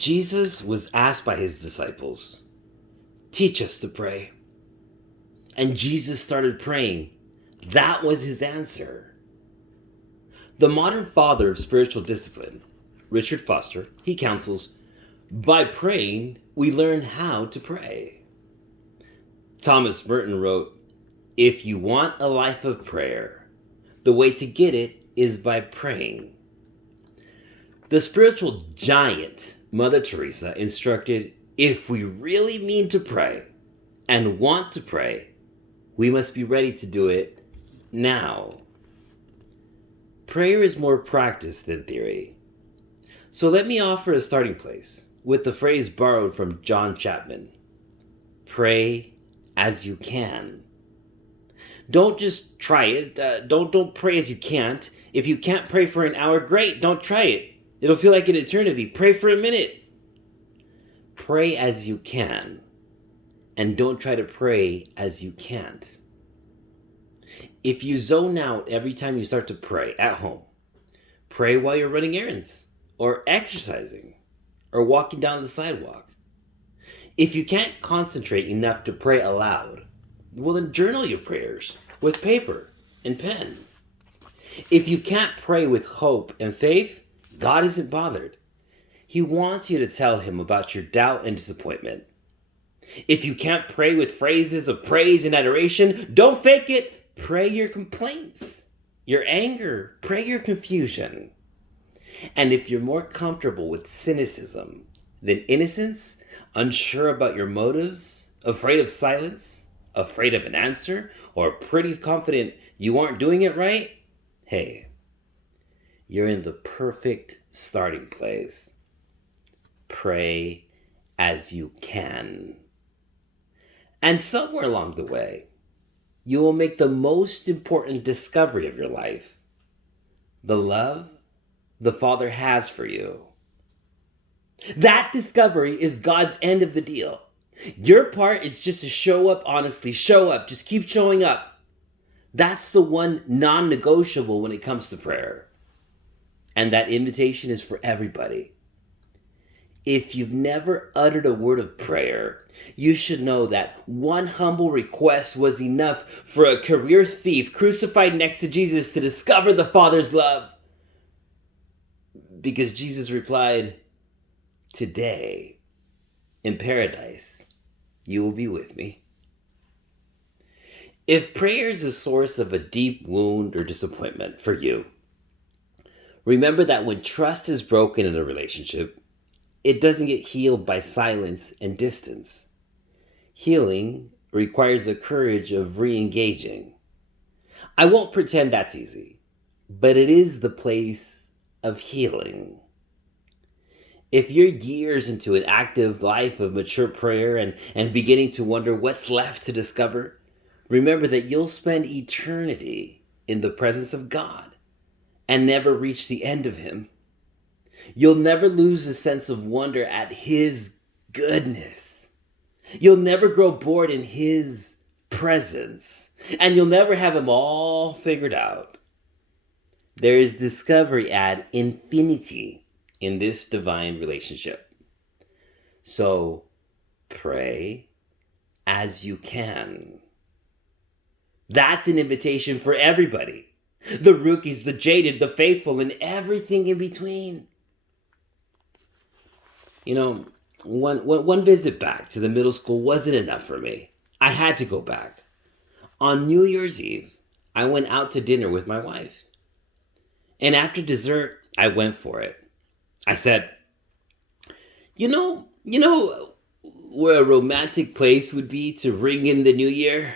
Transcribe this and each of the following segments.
Jesus was asked by his disciples, "Teach us to pray." And Jesus started praying. That was his answer. The modern father of spiritual discipline, Richard Foster, he counsels, by praying, we learn how to pray. Thomas Merton wrote, if you want a life of prayer, the way to get it is by praying. The spiritual giant, Mother Teresa, instructed, if we really mean to pray and want to pray, we must be ready to do it now. Prayer is more practice than theory. So let me offer a starting place with the phrase borrowed from John Chapman. Pray as you can. Don't just try it. Don't pray as you can't. If you can't pray for an hour, great, don't try it. It'll feel like an eternity. Pray for a minute. Pray as you can. And don't try to pray as you can't. If you zone out every time you start to pray at home, pray while you're running errands, or exercising, or walking down the sidewalk. If you can't concentrate enough to pray aloud, well then journal your prayers with paper and pen. If you can't pray with hope and faith, God isn't bothered. He wants you to tell him about your doubt and disappointment. If you can't pray with phrases of praise and adoration, don't fake it. Pray your complaints, your anger, pray your confusion. And if you're more comfortable with cynicism than innocence, unsure about your motives, afraid of silence, afraid of an answer, or pretty confident you aren't doing it right, hey, you're in the perfect starting place. Pray as you can. And somewhere along the way, you will make the most important discovery of your life: the love the Father has for you. That discovery is God's end of the deal. Your part is just to show up honestly. Show up. Just keep showing up. That's the one non-negotiable when it comes to prayer. And that invitation is for everybody. If you've never uttered a word of prayer, you should know that one humble request was enough for a career thief crucified next to Jesus to discover the Father's love. Because Jesus replied, today, in paradise, you will be with me. If prayer is a source of a deep wound or disappointment for you, remember that when trust is broken in a relationship, it doesn't get healed by silence and distance. Healing requires the courage of re-engaging. I won't pretend that's easy, but it is the place of healing. If you're years into an active life of mature prayer and beginning to wonder what's left to discover, remember that you'll spend eternity in the presence of God and never reach the end of him. You'll never lose a sense of wonder at his goodness. You'll never grow bored in his presence. And you'll never have him all figured out. There is discovery ad infinity in this divine relationship. So pray as you can. That's an invitation for everybody. The rookies, the jaded, the faithful, and everything in between. You know, one visit back to the middle school wasn't enough for me. I had to go back. On New Year's Eve, I went out to dinner with my wife. And after dessert, I went for it. I said, you know where a romantic place would be to ring in the new year?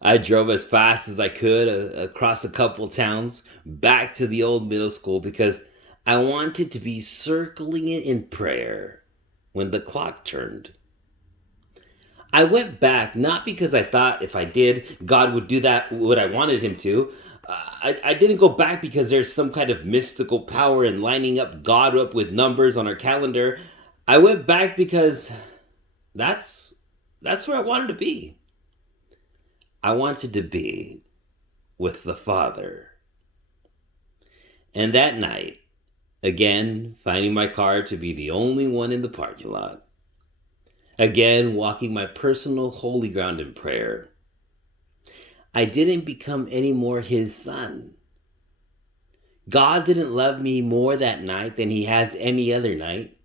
I drove as fast as I could across a couple towns back to the old middle school because I wanted to be circling it in prayer when the clock turned. I went back not because I thought if I did, God would do that what I wanted him to. I didn't go back because there's some kind of mystical power in lining up God up with numbers on our calendar. I went back because that's where I wanted to be. I wanted to be with the Father. And that night, Again, finding my car to be the only one in the parking lot. Again, walking my personal holy ground in prayer. I didn't become any more his son. God didn't love me more that night than he has any other night.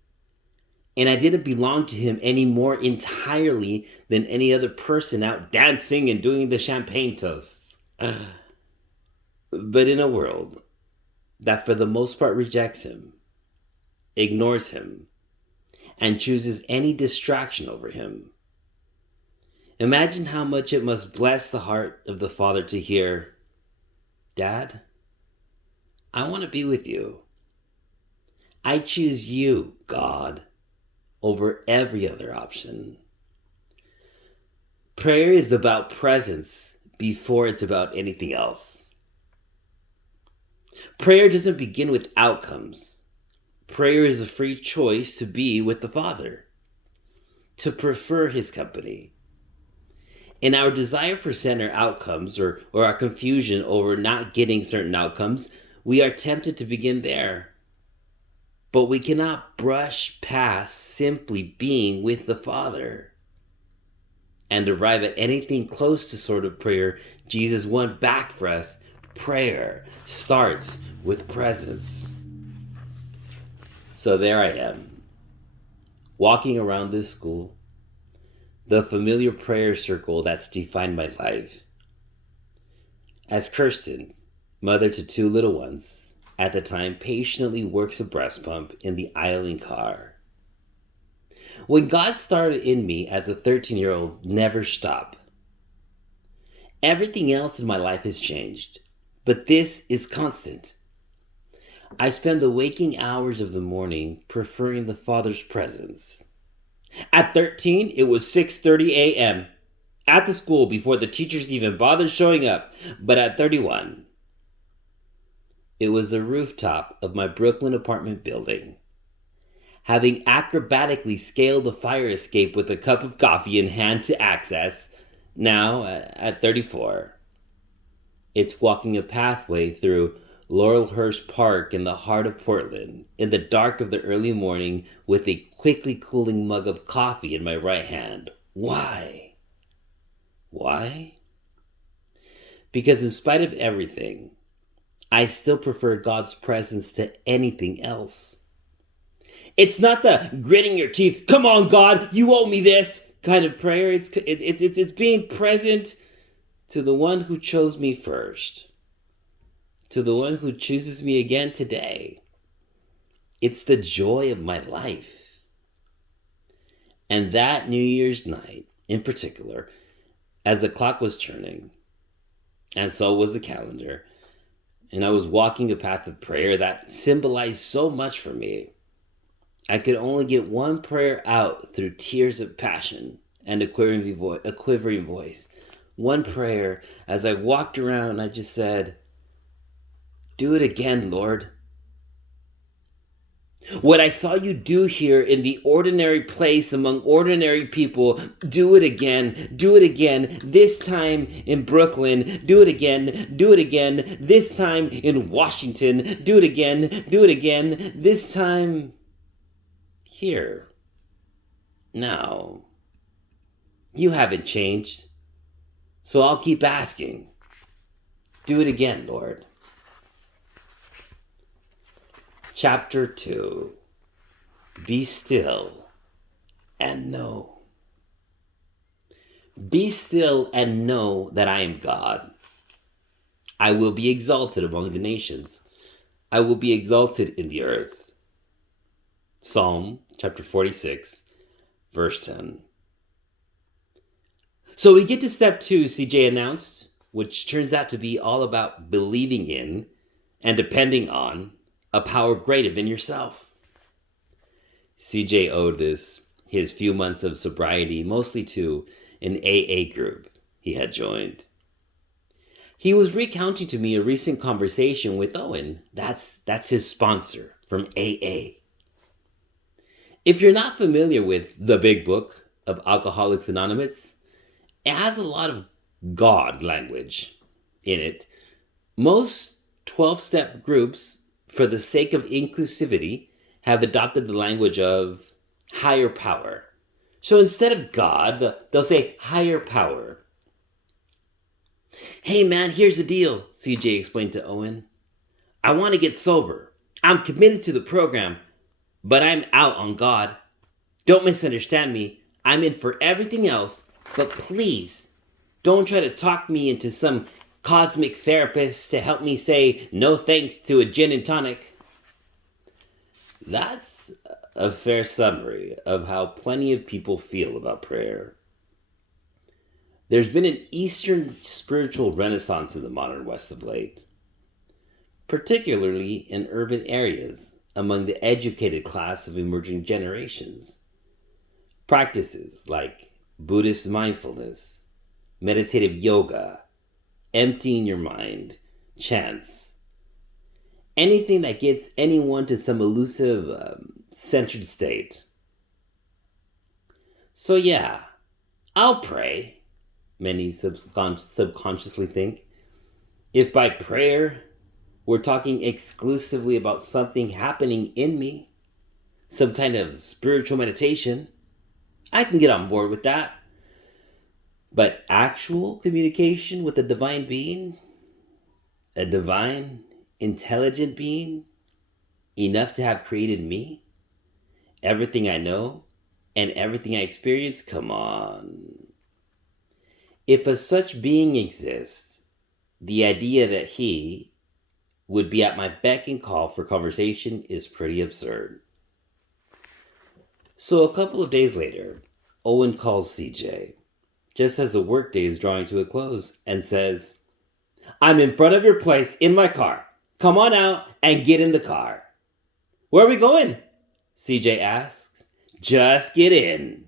And I didn't belong to him any more entirely than any other person out dancing and doing the champagne toasts. But in a world that for the most part rejects him, ignores him, and chooses any distraction over him, imagine how much it must bless the heart of the Father to hear, "Dad, I want to be with you. I choose you, God, over every other option." Prayer is about presence before it's about anything else. Prayer doesn't begin with outcomes. Prayer is a free choice to be with the Father, to prefer his company. In our desire for certain outcomes or our confusion over not getting certain outcomes, we are tempted to begin there. But we cannot brush past simply being with the Father and arrive at anything close to sort of prayer Jesus won back for us. Prayer starts with presence. So there I am, walking around this school, the familiar prayer circle that's defined my life. As Kirsten, mother to 2 little ones, at the time patiently works a breast pump in the idling car. When God started in me as a 13-year-old, never stop. Everything else in my life has changed, but this is constant. I spend the waking hours of the morning preferring the Father's presence. At 13, it was 6:30 a.m. at the school before the teachers even bothered showing up. But at 31, it was the rooftop of my Brooklyn apartment building. Having acrobatically scaled the fire escape with a cup of coffee in hand to access, now at 34, it's walking a pathway through Laurelhurst Park in the heart of Portland in the dark of the early morning with a quickly cooling mug of coffee in my right hand. Why? Why? Because in spite of everything, I still prefer God's presence to anything else. It's not the gritting your teeth, "Come on, God, you owe me this" kind of prayer. It's being present to the one who chose me first, to the one who chooses me again today. It's the joy of my life. And that New Year's night, in particular, as the clock was turning, and so was the calendar, and I was walking a path of prayer that symbolized so much for me, I could only get one prayer out through tears of passion and a quivering voice. One prayer, as I walked around, I just said, "Do it again, Lord. What I saw you do here in the ordinary place among ordinary people, do it again. Do it again. This time in Brooklyn. Do it again. Do it again. This time in Washington. Do it again. Do it again. This time here. Now. You haven't changed. So I'll keep asking. Do it again, Lord." Chapter 2. Be still and know. Be still and know that I am God. I will be exalted among the nations. I will be exalted in the earth. Psalm chapter 46, verse 10. So we get to step 2, CJ announced, which turns out to be all about believing in and depending on a power greater than yourself. CJ owed his few months of sobriety mostly to an AA group he had joined. He was recounting to me a recent conversation with Owen. That's his sponsor from AA. If you're not familiar with the big book of Alcoholics Anonymous, it has a lot of God language in it. Most 12-step groups for the sake of inclusivity, have adopted the language of higher power. So instead of God, they'll say higher power. Hey man, here's the deal, CJ explained to Owen. I want to get sober. I'm committed to the program, but I'm out on God. Don't misunderstand me. I'm in for everything else, but please don't try to talk me into some cosmic therapist to help me say no thanks to a gin and tonic. That's a fair summary of how plenty of people feel about prayer. There's been an Eastern spiritual renaissance in the modern West of late, particularly in urban areas among the educated class of emerging generations. Practices like Buddhist mindfulness, meditative yoga, emptying your mind, chants, anything that gets anyone to some elusive, centered state. So yeah, I'll pray, many subconsciously think. If by prayer we're talking exclusively about something happening in me, some kind of spiritual meditation, I can get on board with that. But actual communication with a divine being, a divine, intelligent being, enough to have created me, everything I know, and everything I experience, come on. If a such being exists, the idea that he would be at my beck and call for conversation is pretty absurd. So a couple of days later, Owen calls CJ, just as the workday is drawing to a close, and says, I'm in front of your place in my car. Come on out and get in the car. Where are we going? CJ asks. Just get in.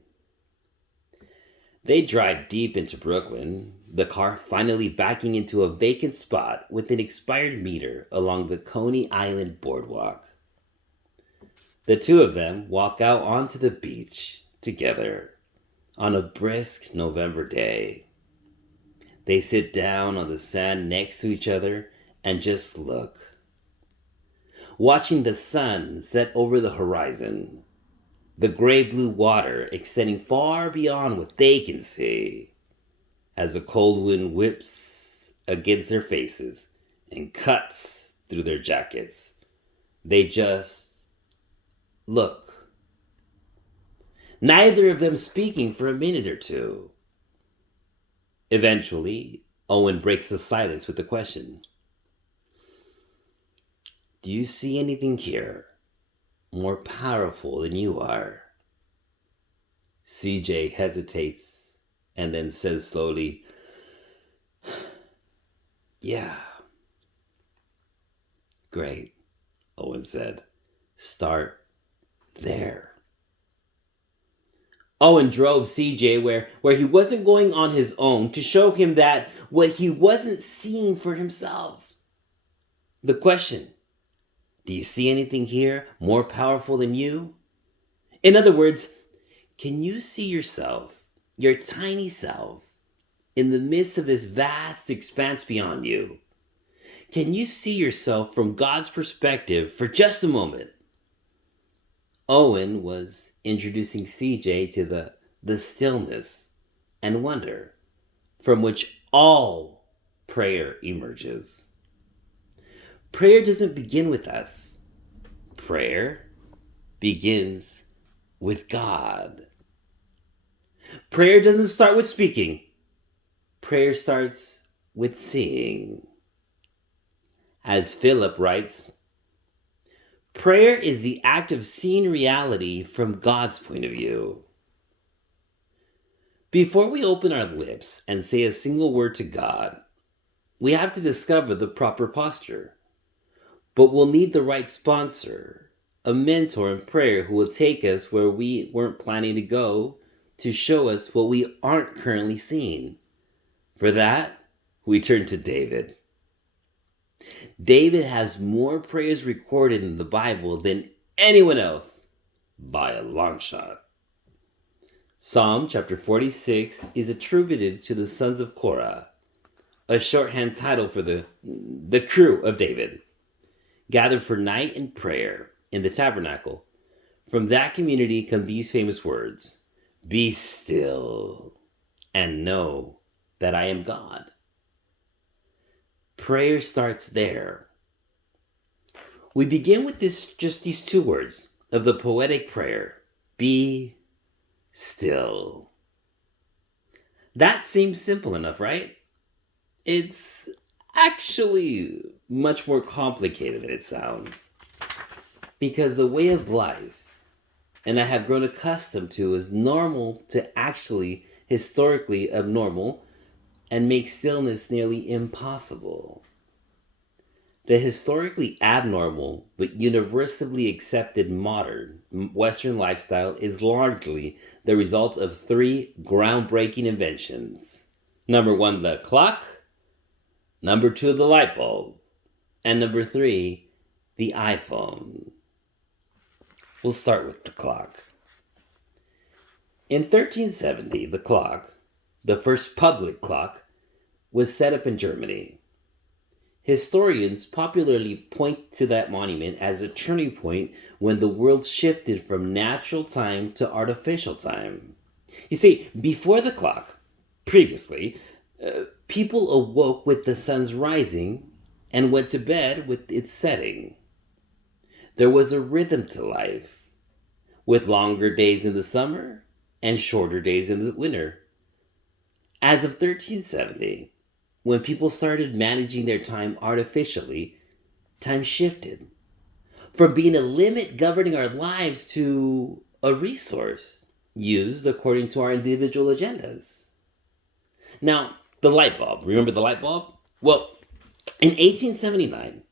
They drive deep into Brooklyn, the car finally backing into a vacant spot with an expired meter along the Coney Island boardwalk. The two of them walk out onto the beach together on a brisk November day. They sit down on the sand next to each other and just look, watching the sun set over the horizon, the gray-blue water extending far beyond what they can see, as the cold wind whips against their faces and cuts through their jackets. They just look. Neither of them speaking for a minute or two. Eventually, Owen breaks the silence with a question. Do you see anything here more powerful than you are? CJ hesitates and then says slowly, yeah. Great, Owen said. Start there. Owen drove CJ where he wasn't going on his own to show him that what he wasn't seeing for himself. The question, do you see anything here more powerful than you? In other words, can you see yourself, your tiny self, in the midst of this vast expanse beyond you? Can you see yourself from God's perspective for just a moment? Owen was introducing CJ to the stillness and wonder from which all prayer emerges. Prayer doesn't begin with us. Prayer begins with God. Prayer doesn't start with speaking. Prayer starts with seeing. As Philip writes, prayer is the act of seeing reality from God's point of view. Before we open our lips and say a single word to God, we have to discover the proper posture. But we'll need the right sponsor, a mentor in prayer who will take us where we weren't planning to go to show us what we aren't currently seeing. For that, we turn to David. David has more prayers recorded in the Bible than anyone else, by a long shot. Psalm chapter 46 is attributed to the sons of Korah, a shorthand title for the crew of David. gathered for night and prayer in the tabernacle. From that community come these famous words: "Be still and know that I am God." Prayer starts there. We begin with just these two words of the poetic prayer: be still. That seems simple enough, right? It's actually much more complicated than it sounds. Because the way of life, and I have grown accustomed to, is normal to actually historically abnormal and make stillness nearly impossible. The historically abnormal but universally accepted modern Western lifestyle is largely the result of three groundbreaking inventions. Number one, the clock. Number two, the light bulb. And number three, the iPhone. We'll start with the clock. In 1370, the clock, the first public clock, was set up in Germany. Historians popularly point to that monument as a turning point when the world shifted from natural time to artificial time. You see, before the clock, previously, people awoke with the sun's rising and went to bed with its setting. There was a rhythm to life, with longer days in the summer and shorter days in the winter. As of 1370, when people started managing their time artificially, time shifted from being a limit governing our lives to a resource used according to our individual agendas. Now, the light bulb. Remember the light bulb? Well, in 1879,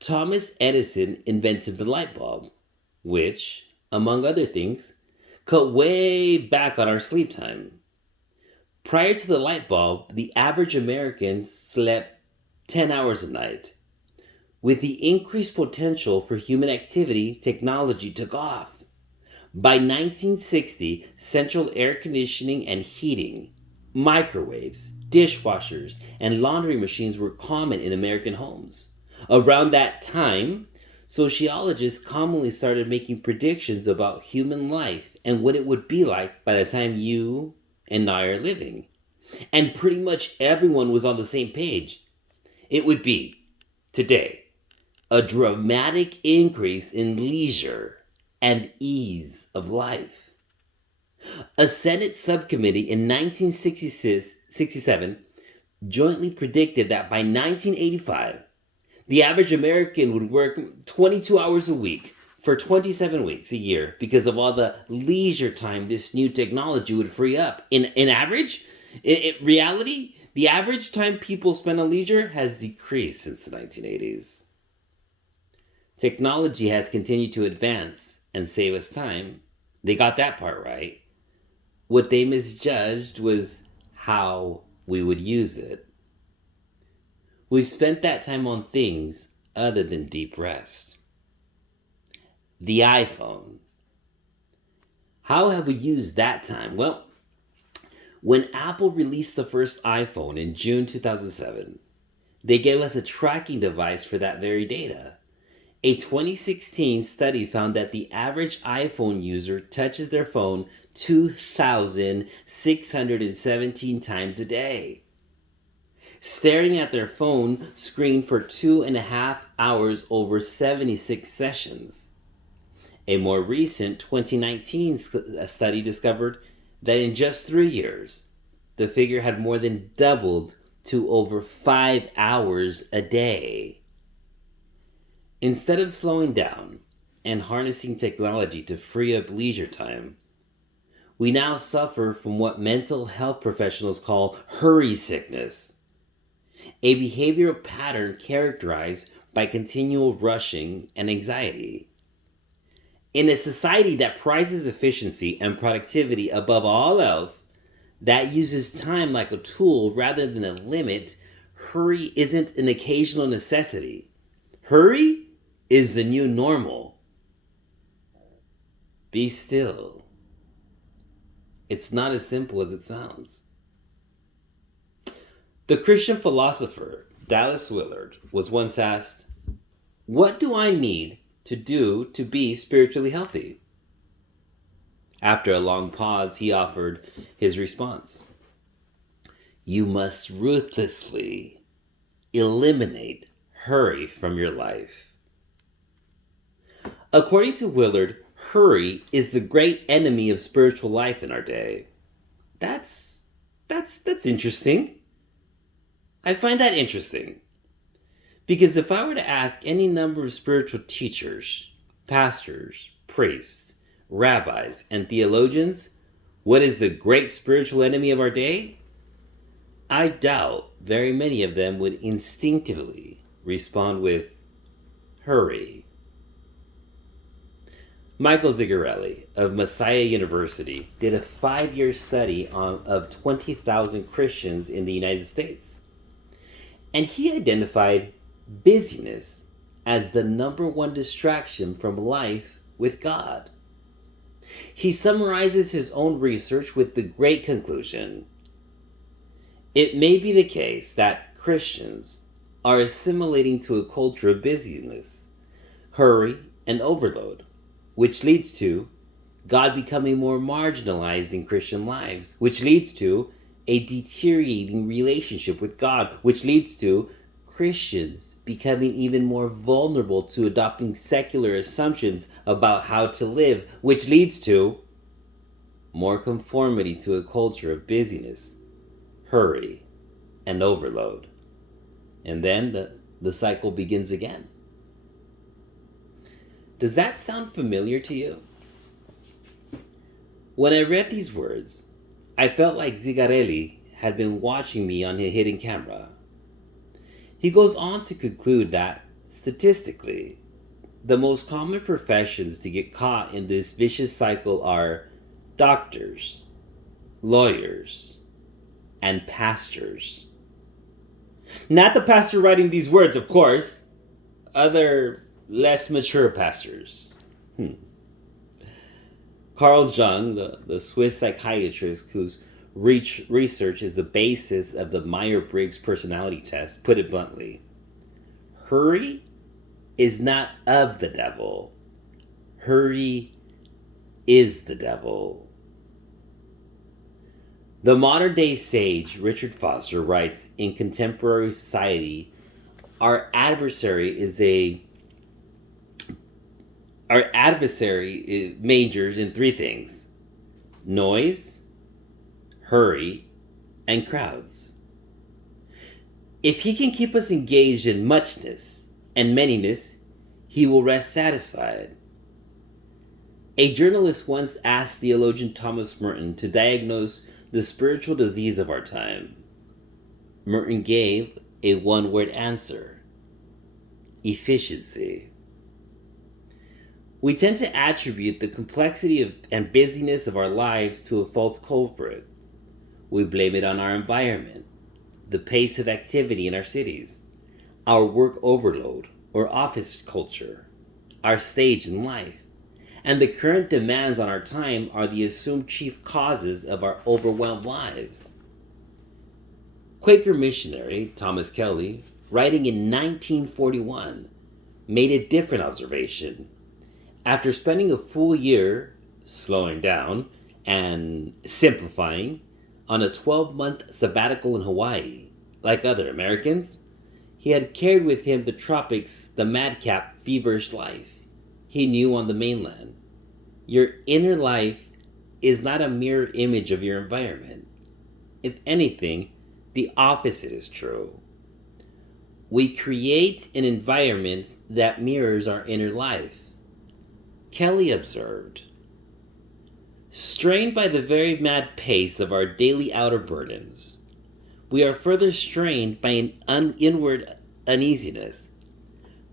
Thomas Edison invented the light bulb, which, among other things, cut way back on our sleep time. Prior to the light bulb, the average American slept 10 hours a night. With the increased potential for human activity, technology took off. By 1960, central air conditioning and heating, microwaves, dishwashers, and laundry machines were common in American homes. Around that time, sociologists commonly started making predictions about human life and what it would be like by the time you and I are living. And pretty much everyone was on the same page. It would be, today, a dramatic increase in leisure and ease of life. A Senate subcommittee in 1967 jointly predicted that by 1985, the average American would work 22 hours a week for 27 weeks a year because of all the leisure time this new technology would free up. In average, in reality, the average time people spend on leisure has decreased since the 1980s. Technology has continued to advance and save us time. They got that part right. What they misjudged was how we would use it. We've spent that time on things other than deep rest. The iPhone. How have we used that time? Well, when Apple released the first iPhone in June 2007, they gave us a tracking device for that very data. A 2016 study found that the average iPhone user touches their phone 2,617 times a day. Staring at their phone screen for 2.5 hours over 76 sessions. A more recent 2019 study discovered that in just 3 years, the figure had more than doubled to over 5 hours a day. Instead of slowing down and harnessing technology to free up leisure time, we now suffer from what mental health professionals call hurry sickness, a behavioral pattern characterized by continual rushing and anxiety. In a society that prizes efficiency and productivity above all else, that uses time like a tool rather than a limit, hurry isn't an occasional necessity. Hurry is the new normal. Be still. It's not as simple as it sounds. The Christian philosopher Dallas Willard was once asked, What do I need to do to be spiritually healthy? After a long pause, he offered his response. You must ruthlessly eliminate hurry from your life. According to Willard, hurry is the great enemy of spiritual life in our day. That's interesting. I find that interesting. Because if I were to ask any number of spiritual teachers, pastors, priests, rabbis, and theologians, what is the great spiritual enemy of our day? I doubt very many of them would instinctively respond with hurry. Michael Zigarelli of Messiah University did a 5-year study of 20,000 Christians in the United States. And he identified busyness as the number one distraction from life with God. He summarizes his own research with the great conclusion: it may be the case that Christians are assimilating to a culture of busyness, hurry, and overload, which leads to God becoming more marginalized in Christian lives, which leads to a deteriorating relationship with God, which leads to Christians becoming even more vulnerable to adopting secular assumptions about how to live, which leads to more conformity to a culture of busyness, hurry, and overload. And then the cycle begins again. Does that sound familiar to you? When I read these words, I felt like Zigarelli had been watching me on a hidden camera. He goes on to conclude that, statistically, the most common professions to get caught in this vicious cycle are doctors, lawyers, and pastors. Not the pastor writing these words, of course. Other, less mature pastors. Carl Jung, the Swiss psychiatrist whose research is the basis of the Myers-Briggs personality test, put it bluntly: hurry is not of the devil. Hurry is the devil. The modern day sage Richard Foster writes, in contemporary society, our adversary majors in three things: noise, hurry, and crowds. If he can keep us engaged in muchness and manyness, he will rest satisfied. A journalist once asked theologian Thomas Merton to diagnose the spiritual disease of our time. Merton gave a one-word answer: efficiency. We tend to attribute the complexity and busyness of our lives to a false culprit. We blame it on our environment, the pace of activity in our cities, our work overload or office culture, our stage in life, and the current demands on our time are the assumed chief causes of our overwhelmed lives. Quaker missionary Thomas Kelly, writing in 1941, made a different observation. After spending a full year slowing down and simplifying on a 12-month sabbatical in Hawaii, like other Americans, he had carried with him the tropics, the madcap, feverish life he knew on the mainland. Your inner life is not a mirror image of your environment. If anything, the opposite is true. We create an environment that mirrors our inner life. Kelly observed, strained by the very mad pace of our daily outer burdens, we are further strained by an inward uneasiness,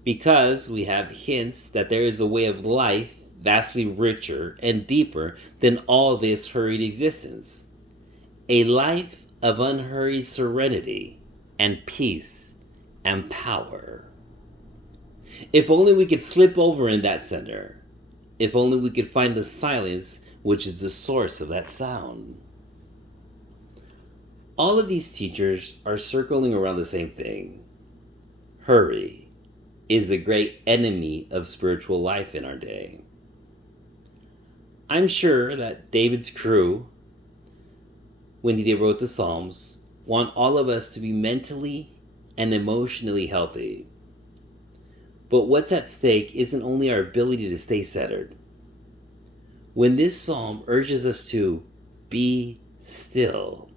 because we have hints that there is a way of life vastly richer and deeper than all this hurried existence. A life of unhurried serenity and peace and power. If only we could slip over in that center. If only we could find the silence which is the source of that sound. All of these teachers are circling around the same thing: hurry, is the great enemy of spiritual life in our day. I'm sure that David's crew, when they wrote the Psalms, want all of us to be mentally and emotionally healthy. But what's at stake isn't only our ability to stay centered. When this psalm urges us to be still,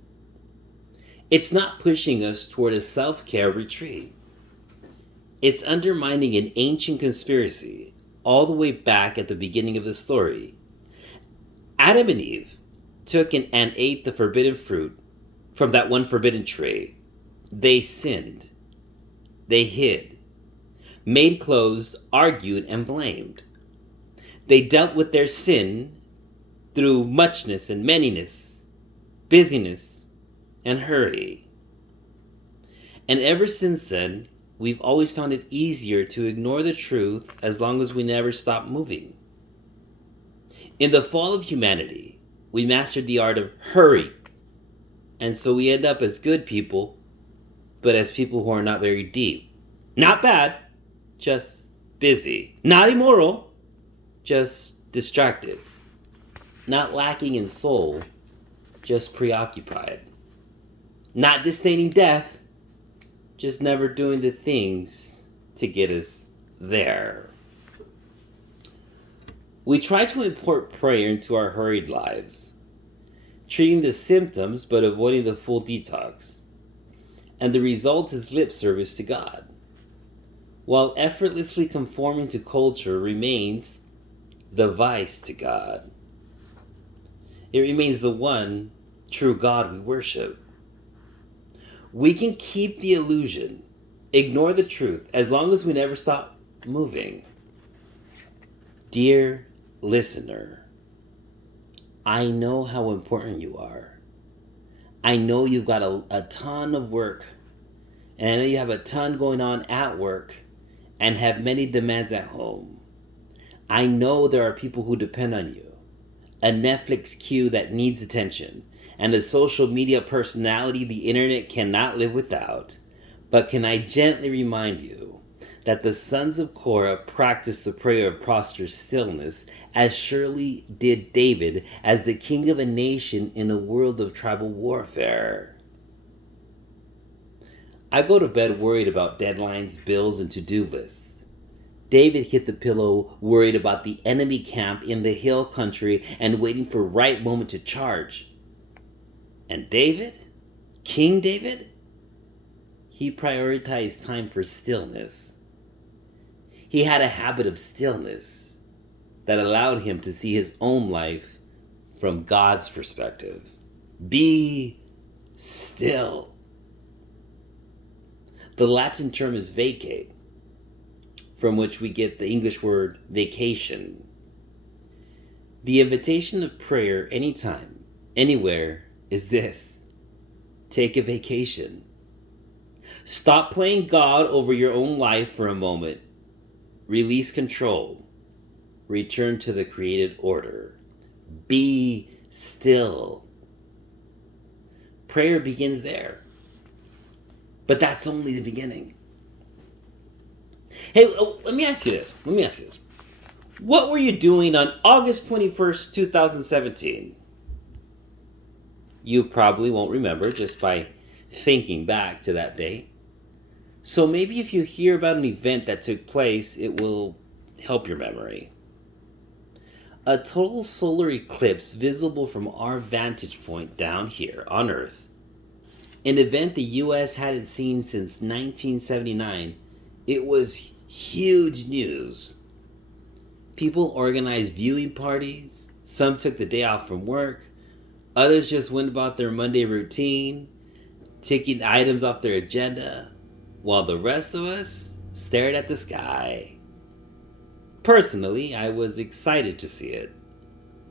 it's not pushing us toward a self-care retreat. It's undermining an ancient conspiracy all the way back at the beginning of the story. Adam and Eve took and ate the forbidden fruit from that one forbidden tree. They sinned. They hid, made clothes, argued, and blamed. They dealt with their sin through muchness and manyness, busyness, and hurry. And ever since then, we've always found it easier to ignore the truth as long as we never stop moving. In the fall of humanity, we mastered the art of hurry. And so we end up as good people, but as people who are not very deep. Not bad, just busy. Not immoral, just distracted. Not lacking in soul, just preoccupied. Not disdaining death, just never doing the things to get us there. We try to import prayer into our hurried lives, treating the symptoms but avoiding the full detox. And the result is lip service to God, while effortlessly conforming to culture remains the vice to God. It remains the one true God we worship. We can keep the illusion, ignore the truth, as long as we never stop moving. Dear listener, I know how important you are. I know you've got a ton of work, and I know you have a ton going on at work and have many demands at home. I know there are people who depend on you, a Netflix queue that needs attention, and a social media personality the internet cannot live without. But can I gently remind you that the sons of Korah practiced the prayer of prostrate stillness as surely did David as the king of a nation in a world of tribal warfare. I go to bed worried about deadlines, bills, and to-do lists. David hit the pillow worried about the enemy camp in the hill country and waiting for right moment to charge. And David, King David, he prioritized time for stillness. He had a habit of stillness that allowed him to see his own life from God's perspective. Be still. The Latin term is vacate, from which we get the English word vacation. The invitation of prayer anytime, anywhere, is this: take a vacation. Stop playing God over your own life for a moment. Release control. Return to the created order. Be still. Prayer begins there. But that's only the beginning. Hey, let me ask you this. What were you doing on August 21st, 2017? You probably won't remember just by thinking back to that date. So maybe if you hear about an event that took place, it will help your memory. A total solar eclipse visible from our vantage point down here on Earth. An event the US hadn't seen since 1979. It was huge news. People organized viewing parties. Some took the day off from work. Others just went about their Monday routine, ticking items off their agenda, while the rest of us stared at the sky. Personally, I was excited to see it,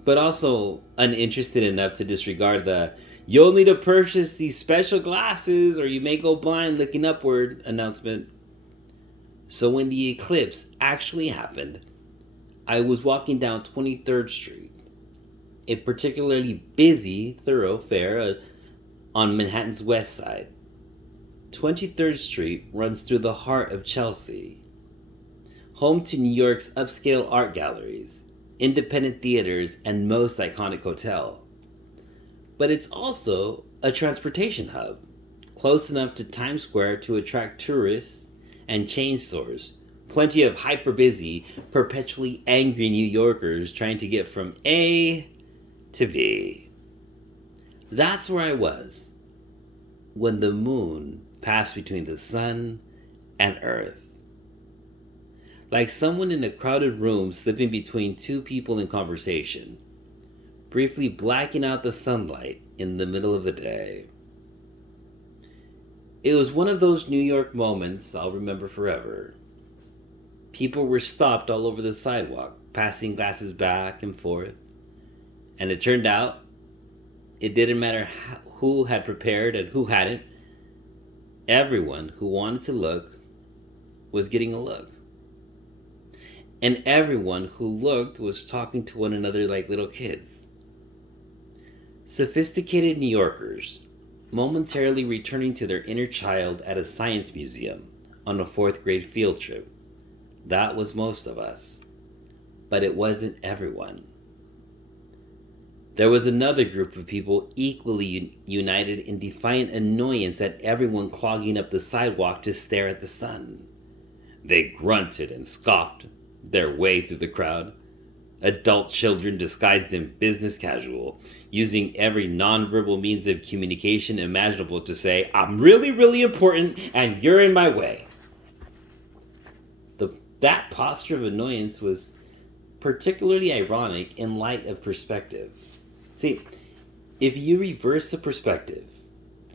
but also uninterested enough to disregard the "you'll need to purchase these special glasses or you may go blind looking upward" announcement. So when the eclipse actually happened, I was walking down 23rd Street, a particularly busy thoroughfare on Manhattan's west side. 23rd Street runs through the heart of Chelsea. home to New York's upscale art galleries, independent theaters, and most iconic hotel. But it's also a transportation hub, close enough to Times Square to attract tourists and chain stores. Plenty of hyper busy, perpetually angry New Yorkers trying to get from A to B. That's where I was when the moon passed between the sun and earth. Like someone in a crowded room slipping between two people in conversation, briefly blacking out the sunlight in the middle of the day. It was one of those New York moments I'll remember forever. People were stopped all over the sidewalk, passing glasses back and forth. And it turned out, it didn't matter who had prepared and who hadn't. Everyone who wanted to look was getting a look. And everyone who looked was talking to one another like little kids. Sophisticated New Yorkers, momentarily returning to their inner child at a science museum on a 4th grade field trip. That was most of us. But it wasn't everyone. There was another group of people equally united in defiant annoyance at everyone clogging up the sidewalk to stare at the sun. They grunted and scoffed their way through the crowd. Adult children disguised in business casual, using every nonverbal means of communication imaginable to say, "I'm really, really important and you're in my way." That posture of annoyance was particularly ironic in light of perspective. See, if you reverse the perspective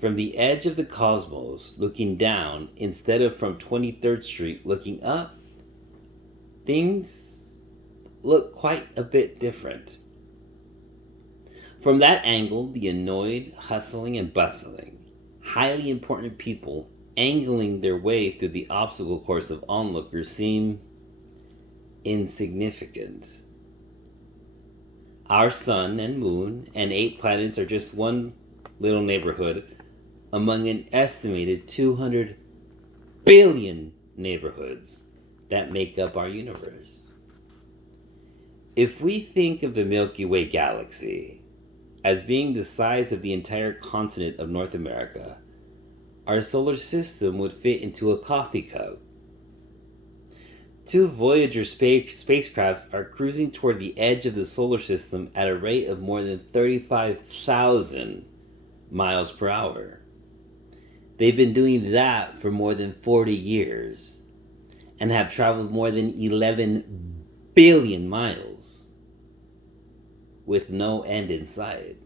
from the edge of the cosmos looking down instead of from 23rd Street looking up, things look quite a bit different. From that angle, the annoyed, hustling, and bustling, highly important people angling their way through the obstacle course of onlookers seem insignificant. Our sun and moon and 8 planets are just one little neighborhood among an estimated 200 billion neighborhoods that make up our universe. If we think of the Milky Way galaxy as being the size of the entire continent of North America, our solar system would fit into a coffee cup. 2 Voyager spacecrafts are cruising toward the edge of the solar system at a rate of more than 35,000 miles per hour. They've been doing that for more than 40 years and have traveled more than 11 billion miles with no end in sight.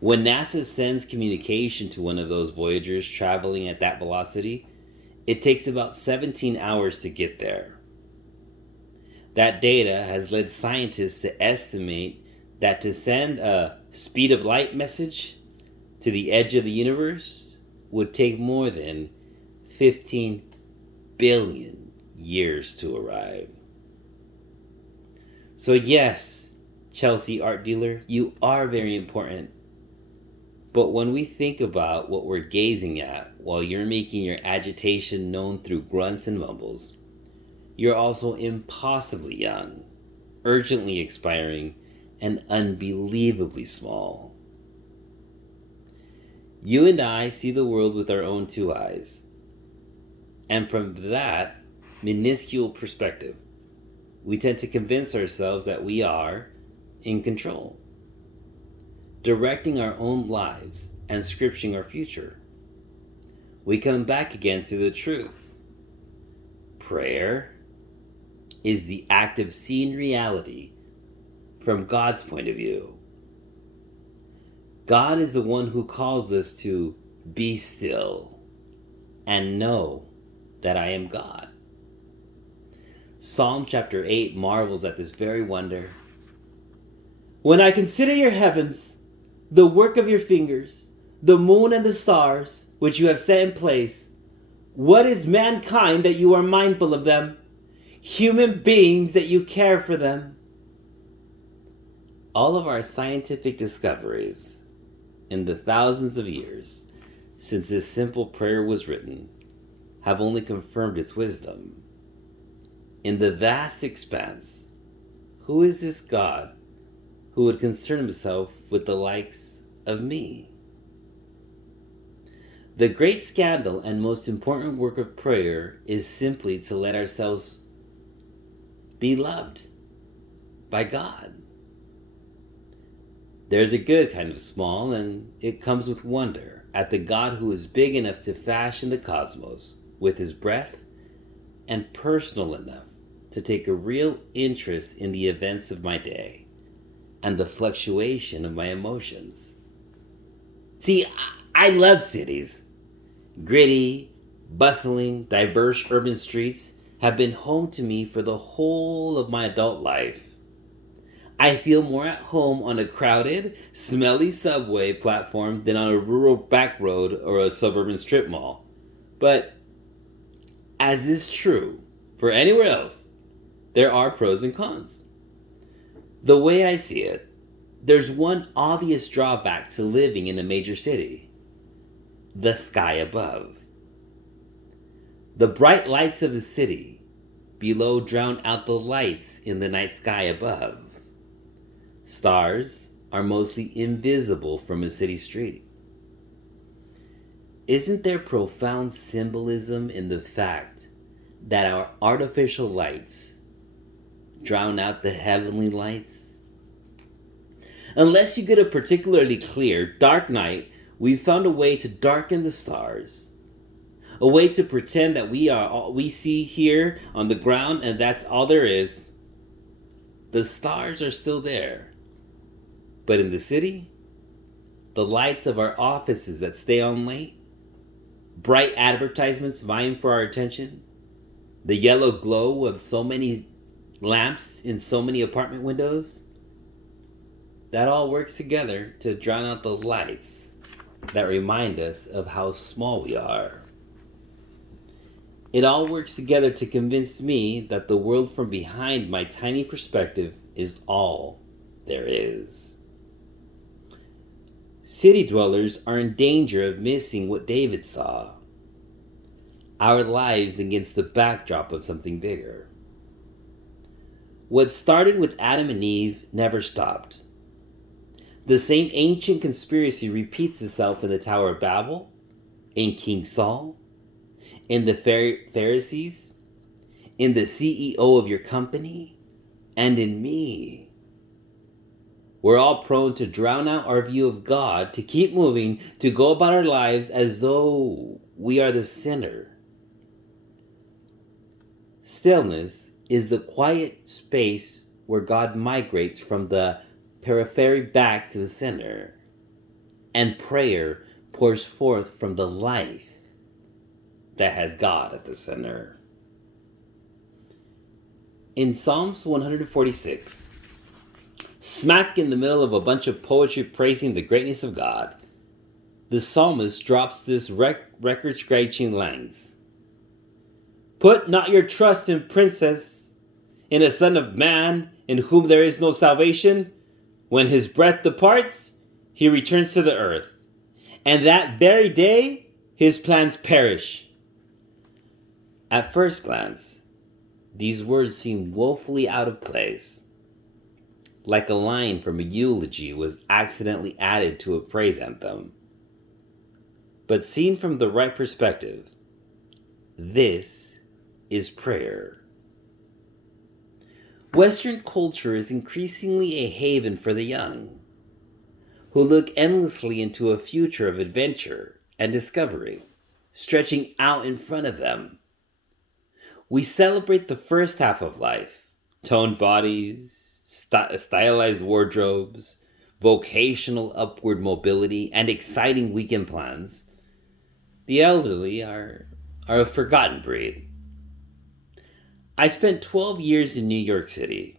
When NASA sends communication to one of those Voyagers traveling at that velocity, it takes about 17 hours to get there. That data has led scientists to estimate that to send a speed of light message to the edge of the universe would take more than 15 billion years to arrive. So yes, Chelsea art dealer, you are very important. But when we think about what we're gazing at while you're making your agitation known through grunts and mumbles, you're also impossibly young, urgently expiring, and unbelievably small. You and I see the world with our own 2 eyes. And from that minuscule perspective, we tend to convince ourselves that we are in control, directing our own lives and scripting our future. We come back again to the truth. Prayer is the act of seeing reality from God's point of view. God is the one who calls us to be still and know that I am God. Psalm chapter 8 marvels at this very wonder. When I consider your heavens, the work of your fingers, the moon and the stars, which you have set in place, what is mankind that you are mindful of them? Human beings that you care for them. All of our scientific discoveries in the thousands of years since this simple prayer was written have only confirmed its wisdom. in the vast expanse, who is this God who would concern himself with the likes of me? The great scandal and most important work of prayer is simply to let ourselves be loved by God. There's a good kind of small, and it comes with wonder at the God who is big enough to fashion the cosmos with his breath and personal enough to take a real interest in the events of my day and the fluctuation of my emotions. See, I love cities. Gritty, bustling, diverse urban streets have been home to me for the whole of my adult life. I feel more at home on a crowded, smelly subway platform than on a rural back road or a suburban strip mall. But, as is true for anywhere else, there are pros and cons. The way I see it, there's one obvious drawback to living in a major city: the sky above. The bright lights of the city below drown out the lights in the night sky above. Stars are mostly invisible from a city street. Isn't there profound symbolism in the fact that our artificial lights drown out the heavenly lights? Unless you get a particularly clear, dark night, we've found a way to darken the stars. A way to pretend that we are all we see here on the ground and that's all there is. The stars are still there. But in the city, the lights of our offices that stay on late, bright advertisements vying for our attention, the yellow glow of so many lamps in so many apartment windows, that all works together to drown out the lights that remind us of how small we are. It all works together to convince me that the world from behind my tiny perspective is all there is. City dwellers are in danger of missing what David saw: our lives against the backdrop of something bigger. What started with Adam and Eve never stopped. The same ancient conspiracy repeats itself in the Tower of Babel, in King Saul, in the Pharisees, in the CEO of your company, and in me. We're all prone to drown out our view of God, to keep moving, to go about our lives as though we are the sinner. Stillness is the quiet space where God migrates from the periphery back to the center, and prayer pours forth from the life that has God at the center. In Psalms 146, smack in the middle of a bunch of poetry praising the greatness of God, the psalmist drops this record-scratching lines: "Put not your trust in princes, in a son of man in whom there is no salvation. When his breath departs, he returns to the earth, and that very day his plans perish." At first glance, these words seem woefully out of place, like a line from a eulogy was accidentally added to a praise anthem. But seen from the right perspective, this is prayer. Western culture is increasingly a haven for the young, who look endlessly into a future of adventure and discovery, stretching out in front of them. We celebrate the first half of life: toned bodies, stylized wardrobes, vocational upward mobility, and exciting weekend plans. The elderly are a forgotten breed. I spent 12 years in New York City.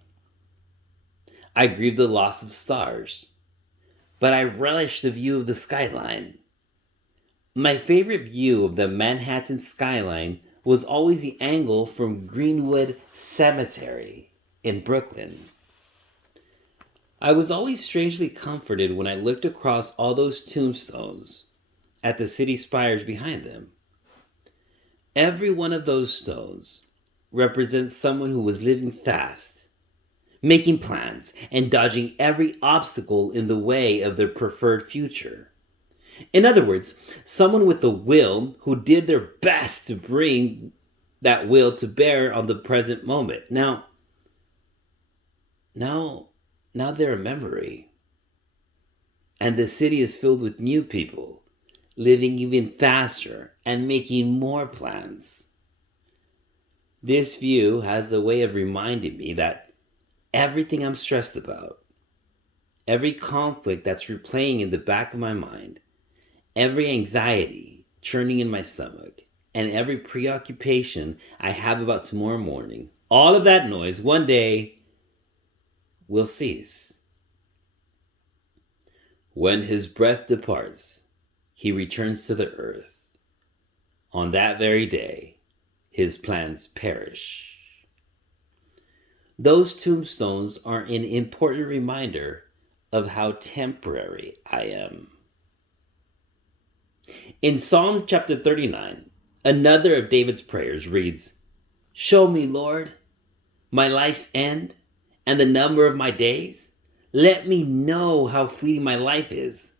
I grieved the loss of stars, but I relished the view of the skyline. My favorite view of the Manhattan skyline was always the angle from Greenwood Cemetery in Brooklyn. I was always strangely comforted when I looked across all those tombstones at the city spires behind them. Every one of those stones represents someone who was living fast, making plans, and dodging every obstacle in the way of their preferred future. In other words, someone with a will who did their best to bring that will to bear on the present moment. Now they're a memory. And the city is filled with new people, living even faster and making more plans. This view has a way of reminding me that everything I'm stressed about, every conflict that's replaying in the back of my mind, every anxiety churning in my stomach, and every preoccupation I have about tomorrow morning, all of that noise one day will cease. When his breath departs, he returns to the earth. On that very day, his plans perish. Those tombstones are an important reminder of how temporary I am. In Psalm chapter 39, another of David's prayers reads, "Show me, Lord, my life's end and the number of my days. Let me know how fleeting my life is.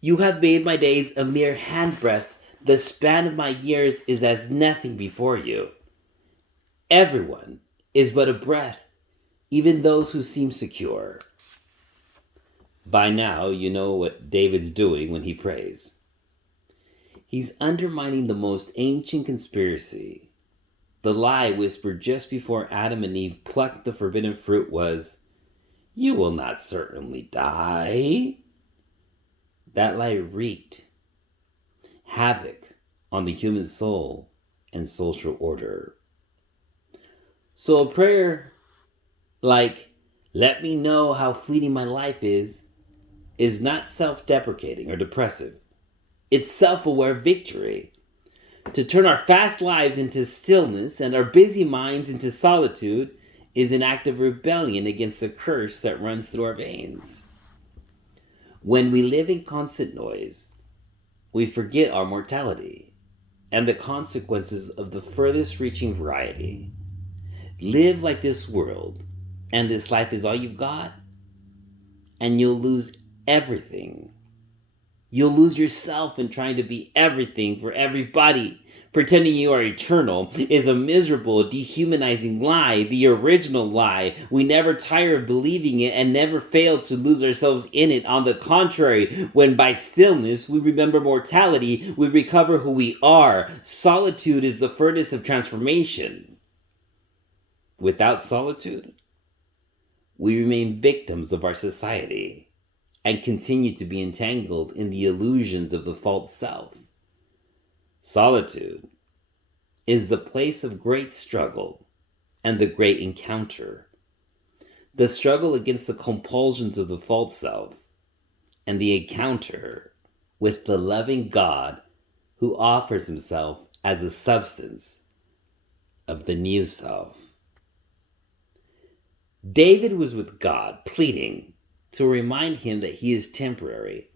You have made my days a mere handbreadth. The span of my years is as nothing before you. Everyone is but a breath, even those who seem secure." By now, you know what David's doing when he prays. He's undermining the most ancient conspiracy. The lie whispered just before Adam and Eve plucked the forbidden fruit was, "You will not certainly die." That lie wreaked havoc on the human soul and social order. So a prayer like, "Let me know how fleeting my life is not self-deprecating or depressive. It's self-aware victory. To turn our fast lives into stillness and our busy minds into solitude is an act of rebellion against the curse that runs through our veins. When we live in constant noise, we forget our mortality and the consequences of the furthest reaching variety. Live like this world and this life is all you've got, and you'll lose everything. You'll lose yourself in trying to be everything for everybody. Pretending you are eternal is a miserable, dehumanizing lie, the original lie. We never tire of believing it and never fail to lose ourselves in it. On the contrary, when by stillness we remember mortality, we recover who we are. Solitude is the furnace of transformation. Without solitude, we remain victims of our society and continue to be entangled in the illusions of the false self. Solitude is the place of great struggle and the great encounter. The struggle against the compulsions of the false self and the encounter with the loving God who offers himself as a substance of the new self. David was with God, pleading to remind him that he is temporary,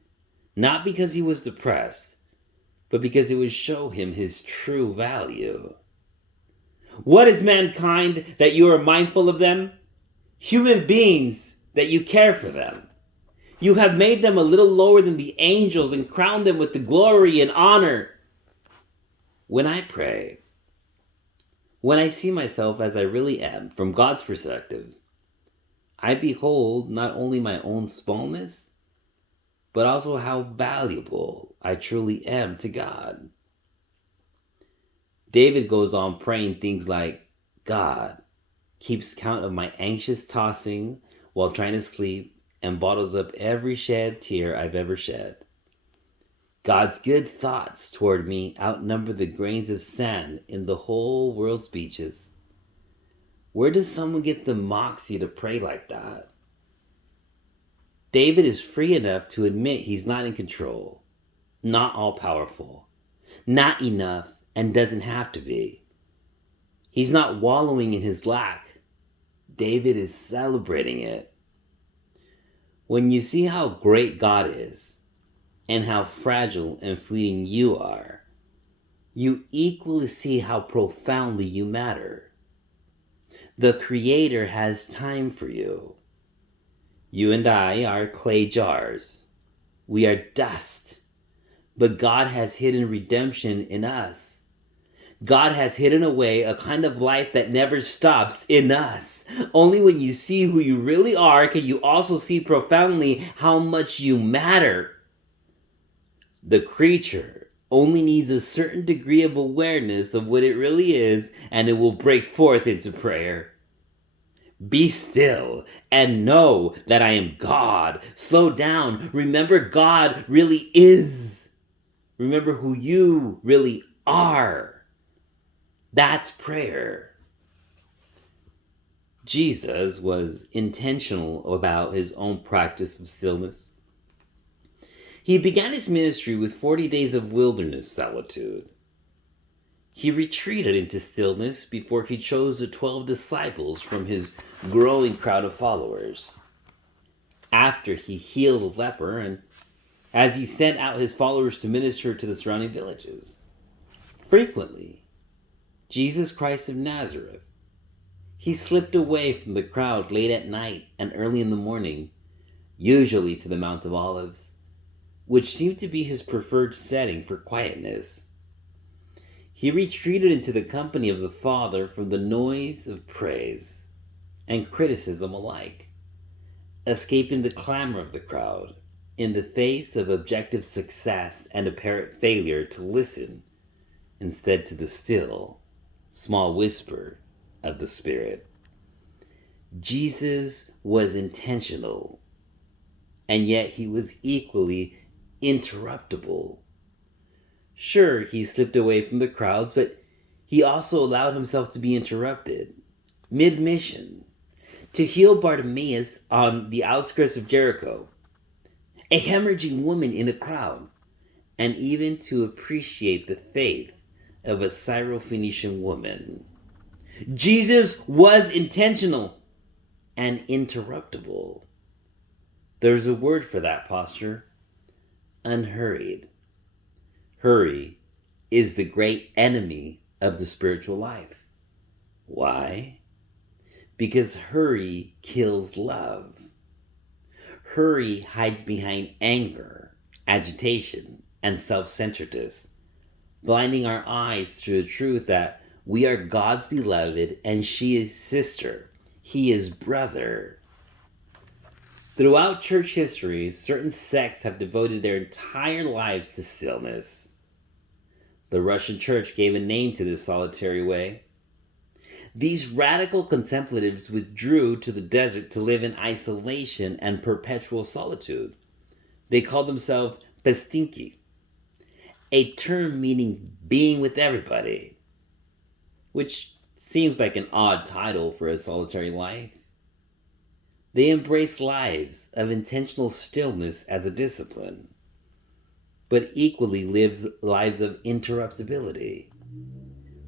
not because he was depressed, but because it would show him his true value. What is mankind that you are mindful of them? Human beings that you care for them. You have made them a little lower than the angels and crowned them with the glory and honor. When I pray, when I see myself as I really am from God's perspective, I behold not only my own smallness, but also how valuable I truly am to God. David goes on praying things like, "God keeps count of my anxious tossing while trying to sleep and bottles up every shed tear I've ever shed. God's good thoughts toward me outnumber the grains of sand in the whole world's beaches." Where does someone get the moxie to pray like that? David is free enough to admit he's not in control, not all powerful, not enough, and doesn't have to be. He's not wallowing in his lack. David is celebrating it. When you see how great God is and how fragile and fleeting you are, you equally see how profoundly you matter. The Creator has time for you. You and I are clay jars. We are dust. But God has hidden redemption in us. God has hidden away a kind of life that never stops in us. Only when you see who you really are can you also see profoundly how much you matter. The creature only needs a certain degree of awareness of what it really is, and it will break forth into prayer. Be still and know that I am God. Slow down. Remember God really is. Remember who you really are. That's prayer. Jesus was intentional about his own practice of stillness. He began his ministry with 40 days of wilderness solitude. He retreated into stillness before he chose the 12 disciples from his growing crowd of followers. After he healed a leper, and as he sent out his followers to minister to the surrounding villages. Frequently, Jesus Christ of Nazareth, he slipped away from the crowd late at night and early in the morning, usually to the Mount of Olives, which seemed to be his preferred setting for quietness. He retreated into the company of the Father from the noise of praise and criticism alike, escaping the clamor of the crowd in the face of objective success and apparent failure to listen, instead to the still, small whisper of the Spirit. Jesus was intentional, and yet he was equally interruptible. Sure, he slipped away from the crowds, but he also allowed himself to be interrupted mid-mission to heal Bartimaeus on the outskirts of Jericho, a hemorrhaging woman in a crowd, and even to appreciate the faith of a Syrophoenician woman. Jesus was intentional and interruptible. There's a word for that posture: unhurried. Hurry is the great enemy of the spiritual life. Why? Because hurry kills love. Hurry hides behind anger, agitation, and self-centeredness, blinding our eyes to the truth that we are God's beloved and she is sister, he is brother. Throughout church history, certain sects have devoted their entire lives to stillness. The Russian church gave a name to this solitary way. These radical contemplatives withdrew to the desert to live in isolation and perpetual solitude. They called themselves pestinki, a term meaning being with everybody, which seems like an odd title for a solitary life. They embrace lives of intentional stillness as a discipline, but equally lives lives of interruptibility,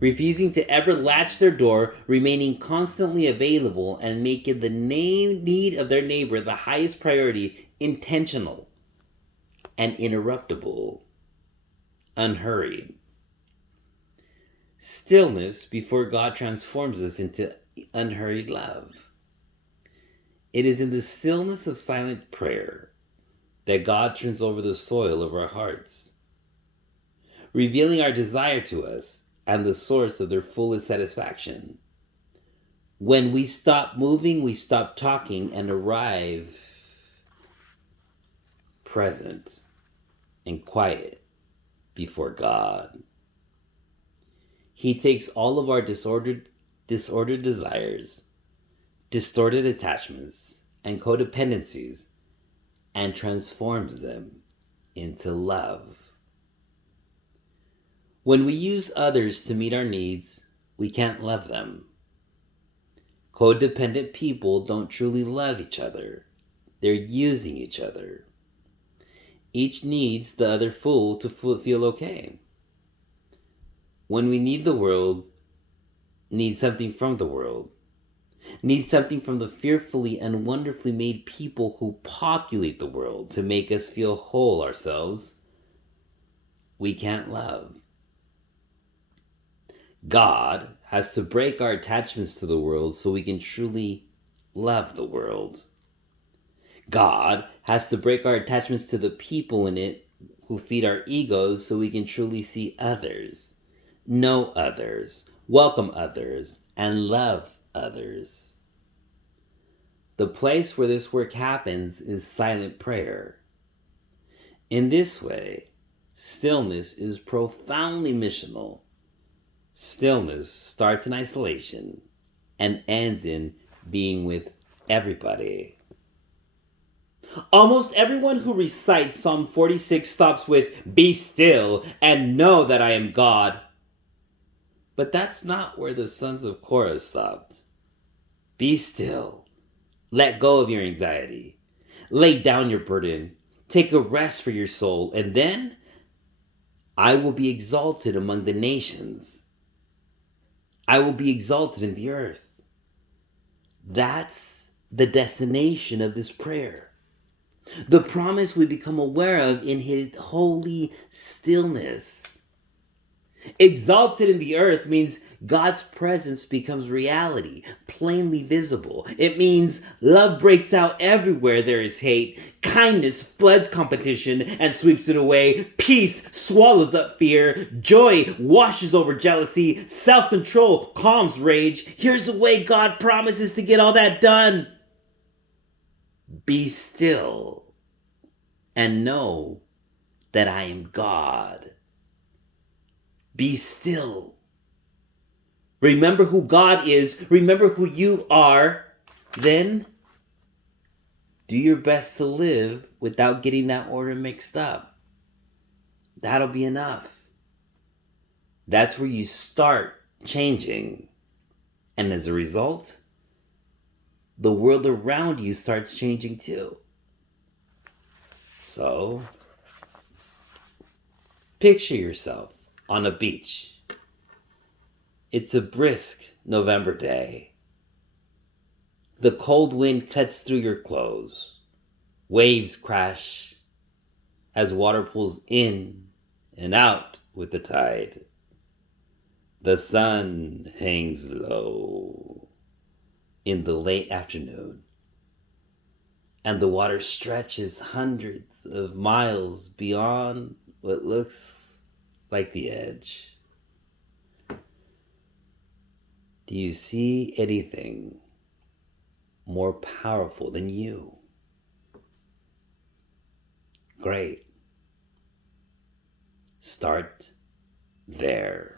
refusing to ever latch their door, remaining constantly available, and making the need of their neighbor the highest priority, intentional and interruptible, unhurried. Stillness before God transforms us into unhurried love. It is in the stillness of silent prayer that God turns over the soil of our hearts, revealing our desire to us and the source of their fullest satisfaction. When we stop moving, we stop talking and arrive present and quiet before God. He takes all of our disordered desires, distorted attachments, and codependencies and transforms them into love. When we use others to meet our needs, we can't love them. Codependent people don't truly love each other. They're using each other. Each needs the other full to feel okay. When we need the world, need something from the world, need something from the fearfully and wonderfully made people who populate the world to make us feel whole ourselves, we can't love. God has to break our attachments to the world so we can truly love the world. God has to break our attachments to the people in it who feed our egos so we can truly see others, know others, welcome others, and love others. The place where this work happens is silent prayer. In this way, stillness is profoundly missional. Stillness starts in isolation and ends in being with everybody. Almost everyone who recites Psalm 46 stops with, "Be still and know that I am God." But that's not where the sons of Korah stopped. Be still. Let go of your anxiety. Lay down your burden. Take a rest for your soul. And then I will be exalted among the nations. I will be exalted in the earth. That's the destination of this prayer. The promise we become aware of in his holy stillness. Exalted in the earth means God's presence becomes reality, plainly visible. It means love breaks out everywhere there is hate. Kindness floods competition and sweeps it away. Peace swallows up fear. Joy washes over jealousy. Self-control calms rage. Here's a way God promises to get all that done. Be still and know that I am God. Be still. Remember who God is. Remember who you are. Then do your best to live without getting that order mixed up. That'll be enough. That's where you start changing. And as a result, the world around you starts changing too. So, picture yourself on a beach. It's a brisk November day. The cold wind cuts through your clothes. Waves crash as water pulls in and out with the tide. The sun hangs low in the late afternoon, and the water stretches hundreds of miles beyond what looks like the edge. Do you see anything more powerful than you? Great. Start there.